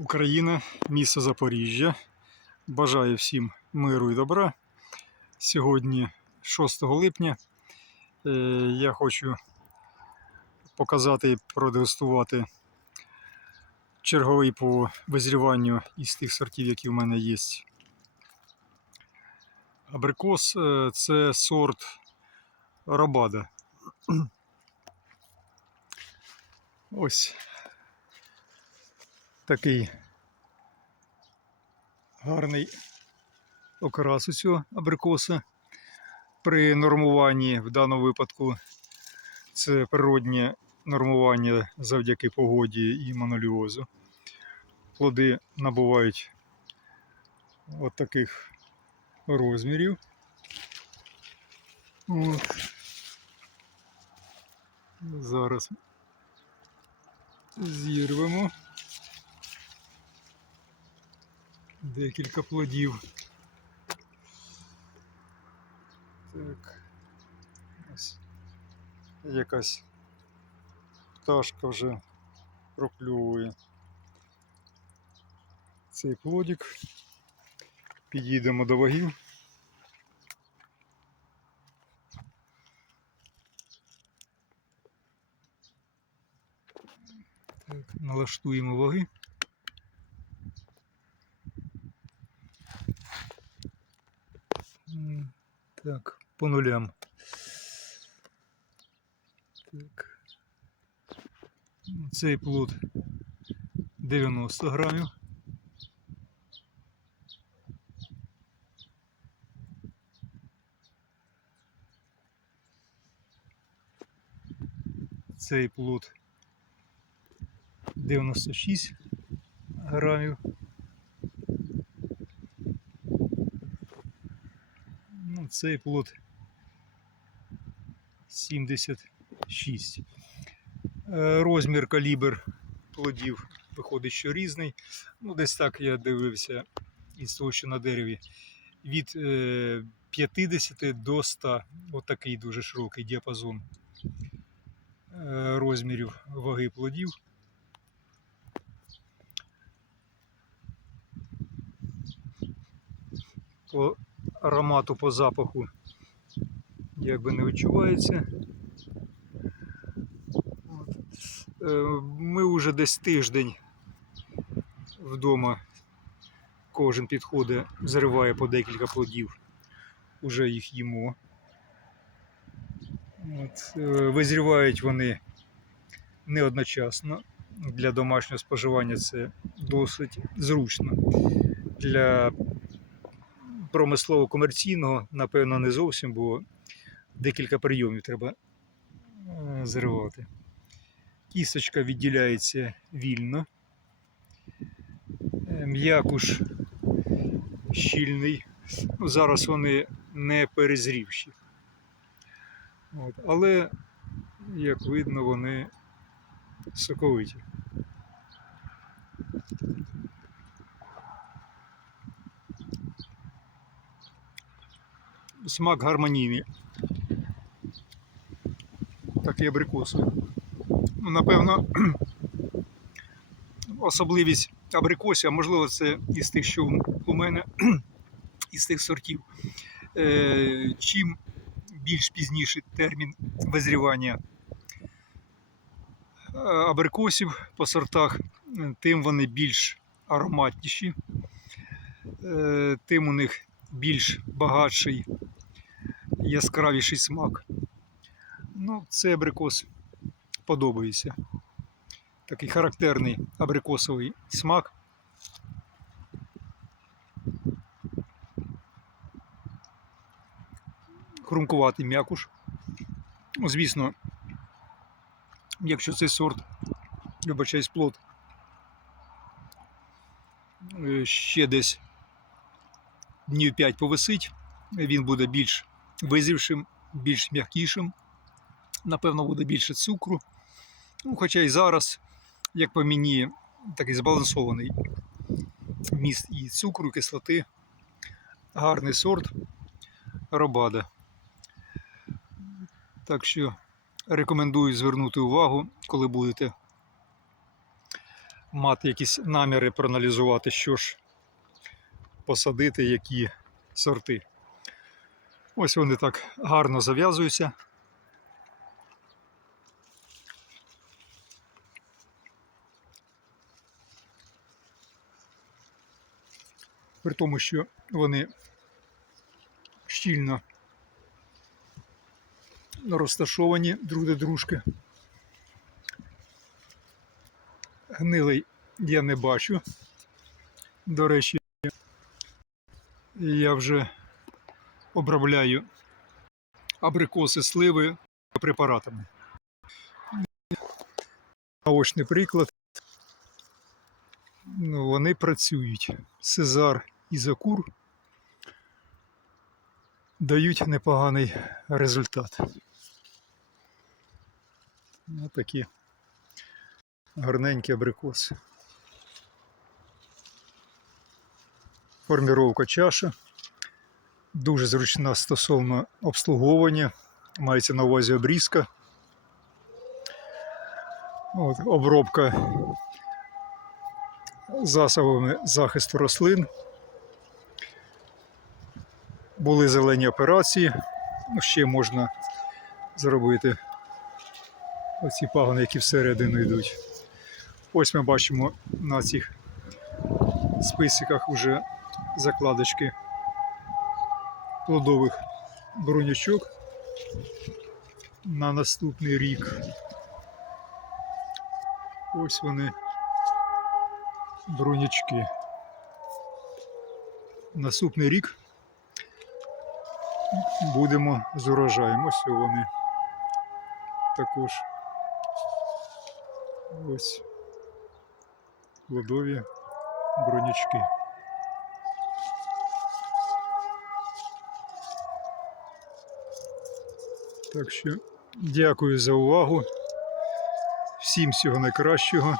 Україна, місто Запоріжжя. Бажаю всім миру і добра. Сьогодні 6 липня. Е, Я хочу показати і продегустувати черговий по визріванню із тих сортів, які в мене є. Абрикос е, це сорт Рабада. Ось такий гарний окрас у цього абрикоса. При нормуванні в даному випадку це природнє нормування завдяки погоді і моноліозу. Плоди набувають от таких розмірів. От. Зараз зірвемо декілька плодів. Так. Ось якась пташка вже прокльовує цей плодик. Підійдемо до вагів. Так, налаштуємо ваги. Так, по нулям. Так. Цей плод 90 грамів. Цей плод 96 грамів. Ну, цей плод 76. Е, Розмір, калібр плодів виходить, що різний. Ну, десь так я дивився із того, що на дереві. Від е, 50 до 100. Отакий дуже широкий діапазон е, розмірів ваги плодів. По аромату, по запаху якби не відчувається. Е, Ми вже десь тиждень вдома кожен підходить, зриває по декілька плодів, уже їх їмо. От. е, Визрівають вони не одночасно. Для домашнього споживання це досить зручно. Для промислово-комерційного, напевно, не зовсім, бо декілька прийомів треба е, зривати. Кісточка відділяється вільно. Е, М'якуш щільний. Ну, зараз вони не перезрівші. От. Але, як видно, вони соковиті. Смак гармонійний. Так і абрикоси. Ну, напевно, особливість абрикосів, а можливо, це із тих, що у мене, із тих сортів. Е, чим більш пізніший термін визрівання е, абрикосів по сортах, тим вони більш ароматніші, е, тим у них більш багатший, яскравіший смак. Ну, цей абрикос подобається. Такий характерний абрикосовий смак. Хрумкуватий м'якуш. Ну, Звісно, якщо цей сорт, вибачаюсь, плод, е, ще десь днів 5 повисить, він буде більш визрівшим, більш м'якішим. Напевно, буде більше цукру. Ну, хоча і зараз, як по мені, такий збалансований міст і цукру, і кислоти. Гарний сорт робада. Так що рекомендую звернути увагу, коли будете мати якісь наміри проаналізувати, що ж посадити, які сорти. Ось вони так гарно зав'язуються. При тому, що вони щільно розташовані друг до дружки. Гнилий я не бачу. До речі, я вже обробляю абрикоси сливи препаратами. Наочний приклад. Ну, вони працюють. Сезар і Закур дають непоганий результат. Ось такі гарненькі абрикоси. Форміровка чаша. Дуже зручна стосовно обслуговування. Мається на увазі обрізка. От, обробка засобами захисту рослин. Були зелені операції. Ну, ще можна зробити оці пагони, які всередину йдуть. Ось ми бачимо на цих списиках вже закладочки плодових бронячок на наступний рік. Ось вони бронячки. Наступний рік будемо з урожаєм. Ось вони також. Ось плодові бронячки. Так що дякую за увагу. Всім всього найкращого.